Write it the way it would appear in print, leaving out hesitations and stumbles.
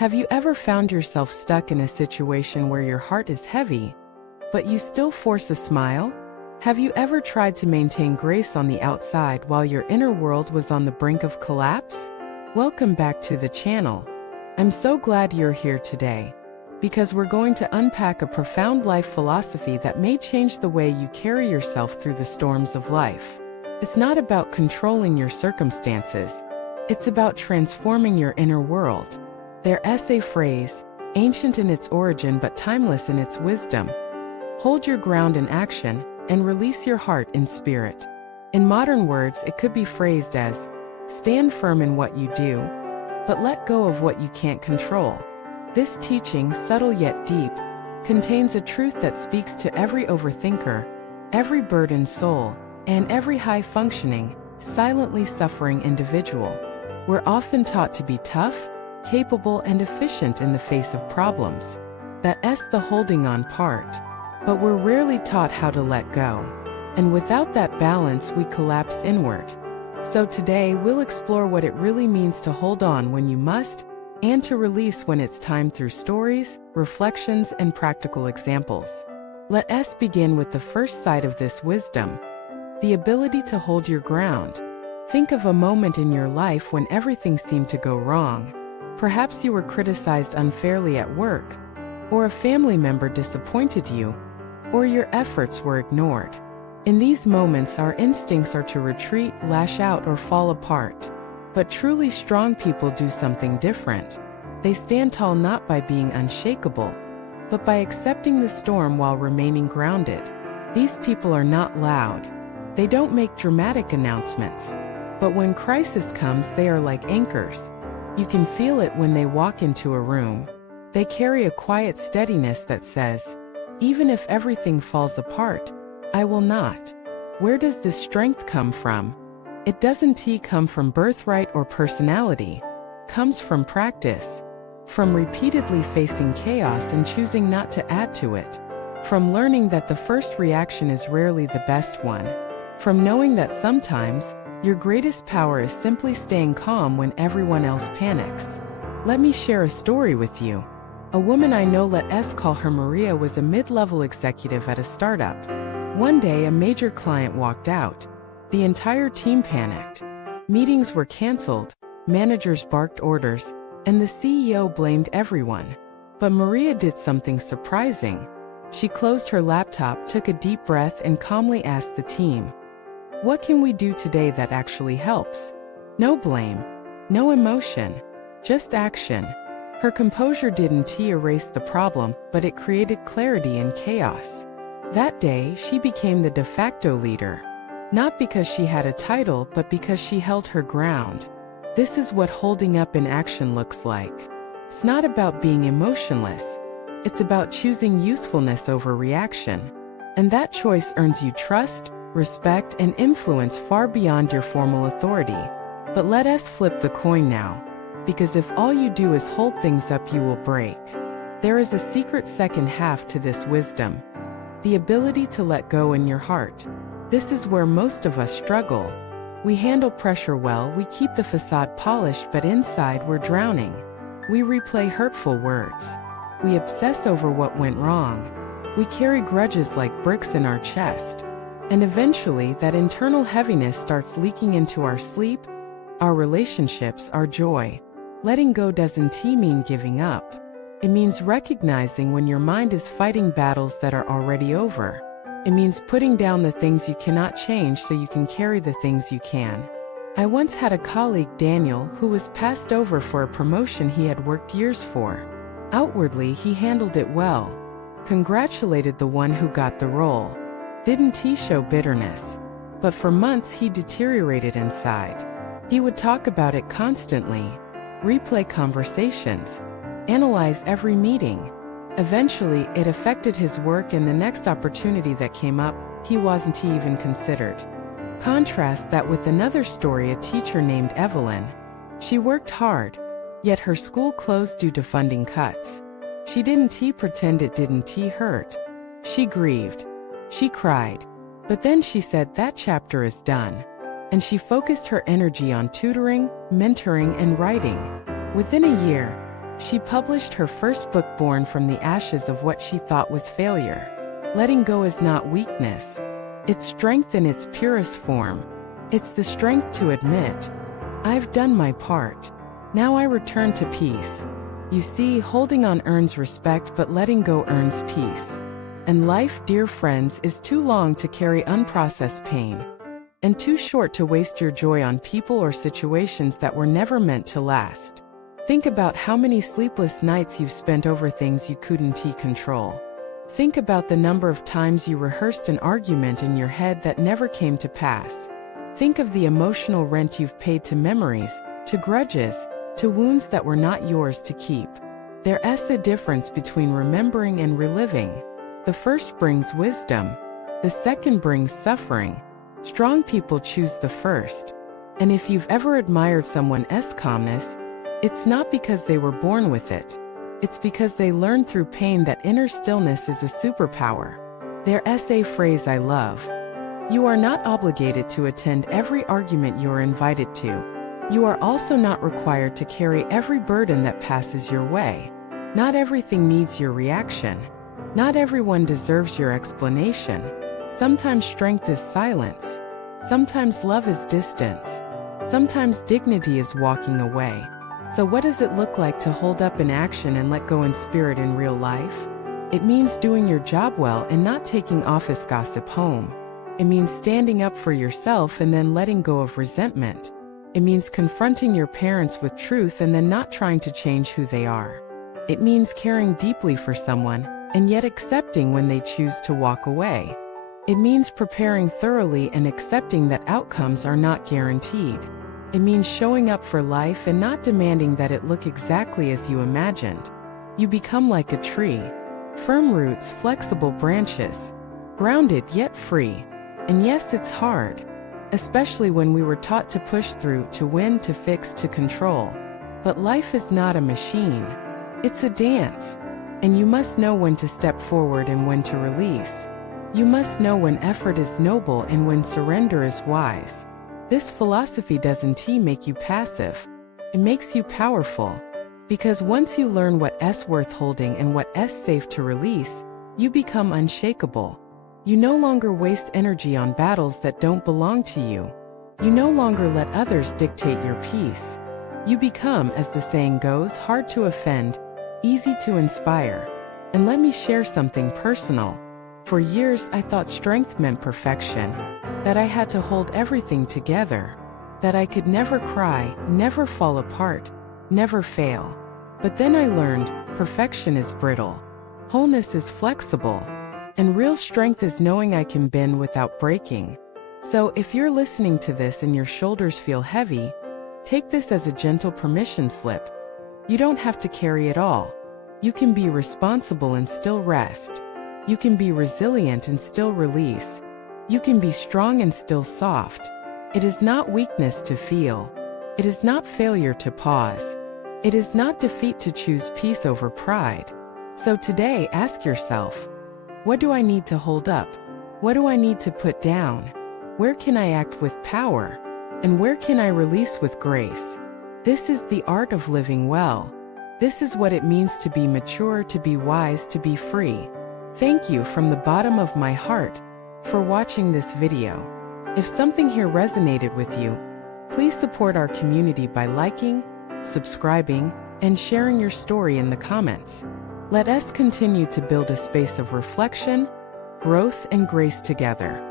Have you ever found yourself stuck in a situation where your heart is heavy, but you still force a smile? Have you ever tried to maintain grace on the outside while your inner world was on the brink of collapse? Welcome back to the channel. I'm so glad you're here today, because we're going to unpack a profound life philosophy that may change the way you carry yourself through the storms of life. It's not about controlling your circumstances. It's about transforming your inner world. There's a phrase, ancient in its origin but timeless in its wisdom. Hold your ground in action and release your heart in spirit. In modern words, it could be phrased as, stand firm in what you do, but let go of what you can't control. This teaching, subtle yet deep, contains a truth that speaks to every overthinker, every burdened soul, and every high-functioning, silently suffering individual. We're often taught to be tough, capable, and efficient in the face of problems. That's the holding on part. But we're rarely taught how to let go. And without that balance, we collapse inward. So today, we'll explore what it really means to hold on when you must, and to release when it's time through stories, reflections, and practical examples. Let us begin with the first side of this wisdom, the ability to hold your ground. Think of a moment in your life when everything seemed to go wrong. Perhaps you were criticized unfairly at work, or a family member disappointed you, or your efforts were ignored. In these moments, our instincts are to retreat, lash out, or fall apart. But truly strong people do something different. They stand tall not by being unshakable, but by accepting the storm while remaining grounded. These people are not loud. They don't make dramatic announcements. But when crisis comes, they are like anchors. You can feel it when they walk into a room. They carry a quiet steadiness that says, even if everything falls apart, I will not. Where does this strength come from? It doesn't come from birthright or personality. Comes from practice. From repeatedly facing chaos and choosing not to add to it. From learning that the first reaction is rarely the best one. From knowing that sometimes, your greatest power is simply staying calm when everyone else panics. Let me share a story with you. A woman I know, let's call her Maria, was a mid-level executive at a startup. One day, a major client walked out. The entire team panicked. Meetings were canceled, managers barked orders, and the CEO blamed everyone. But Maria did something surprising. She closed her laptop, took a deep breath, and calmly asked the team, "What can we do today that actually helps?" No blame, no emotion, just action. Her composure didn't erase the problem, but it created clarity in chaos. That day, she became the de facto leader. Not because she had a title, but because she held her ground. This is what holding up in action looks like. It's not about being emotionless. It's about choosing usefulness over reaction. And that choice earns you trust, respect, and influence far beyond your formal authority. But let us flip the coin now. Because if all you do is hold things up, you will break. There is a secret second half to this wisdom. The ability to let go in your heart. This is where most of us struggle. We handle pressure well, we keep the facade polished, but inside we're drowning. We replay hurtful words. We obsess over what went wrong. We carry grudges like bricks in our chest. And eventually, that internal heaviness starts leaking into our sleep, our relationships, our joy. Letting go doesn't mean giving up. It means recognizing when your mind is fighting battles that are already over. It means putting down the things you cannot change so you can carry the things you can. I once had a colleague, Daniel, who was passed over for a promotion he had worked years for. Outwardly, he handled it well. Congratulated the one who got the role. Didn't show bitterness. But for months he deteriorated inside. He would talk about it constantly. Replay conversations, analyze every meeting. Eventually, it affected his work, and the next opportunity that came up, he wasn't even considered. Contrast that with another story, a teacher named Evelyn. She worked hard, yet her school closed due to funding cuts. She didn't pretend it didn't hurt. She grieved. She cried. But then she said that chapter is done. And she focused her energy on tutoring, mentoring, and writing. Within a year, She published her first book born from the ashes of what she thought was failure. Letting go is not weakness. It's strength in its purest form. It's the strength to admit, I've done my part. Now I return to peace. You see, holding on earns respect, but letting go earns peace. And life, dear friends, is too long to carry unprocessed pain, and too short to waste your joy on people or situations that were never meant to last. Think about how many sleepless nights you've spent over things you couldn't control. Think about the number of times you rehearsed an argument in your head that never came to pass. Think of the emotional rent you've paid to memories, to grudges, to wounds that were not yours to keep. There's a difference between remembering and reliving. The first brings wisdom. The second brings suffering. Strong people choose the first. And if you've ever admired someone's calmness, it's not because they were born with it. It's because they learned through pain that inner stillness is a superpower. There's a phrase I love. You are not obligated to attend every argument you're invited to. You are also not required to carry every burden that passes your way. Not everything needs your reaction. Not everyone deserves your explanation. Sometimes strength is silence. Sometimes love is distance. Sometimes dignity is walking away. So what does it look like to hold up in action and let go in spirit in real life? It means doing your job well and not taking office gossip home. It means standing up for yourself and then letting go of resentment. It means confronting your parents with truth and then not trying to change who they are. It means caring deeply for someone and yet accepting when they choose to walk away. It means preparing thoroughly and accepting that outcomes are not guaranteed. It means showing up for life and not demanding that it look exactly as you imagined. You become like a tree. Firm roots, flexible branches. Grounded yet free. And yes, it's hard. Especially when we were taught to push through, to win, to fix, to control. But life is not a machine. It's a dance. And you must know when to step forward and when to release. You must know when effort is noble and when surrender is wise. This philosophy doesn't make you passive. It makes you powerful. Because once you learn what's worth holding and what's safe to release, you become unshakable. You no longer waste energy on battles that don't belong to you. You no longer let others dictate your peace. You become, as the saying goes, hard to offend, easy to inspire. And let me share something personal. For years, I thought strength meant perfection. That I had to hold everything together. That I could never cry, never fall apart, never fail. But then I learned, perfection is brittle. Wholeness is flexible. And real strength is knowing I can bend without breaking. So if you're listening to this and your shoulders feel heavy, take this as a gentle permission slip. You don't have to carry it all. You can be responsible and still rest. You can be resilient and still release. You can be strong and still soft. It is not weakness to feel. It is not failure to pause. It is not defeat to choose peace over pride. So today, ask yourself, what do I need to hold up? What do I need to put down? Where can I act with power? And where can I release with grace? This is the art of living well. This is what it means to be mature, to be wise, to be free. Thank you from the bottom of my heart for watching this video. If something here resonated with you, please support our community by liking, subscribing, and sharing your story in the comments. Let us continue to build a space of reflection, growth, and grace together.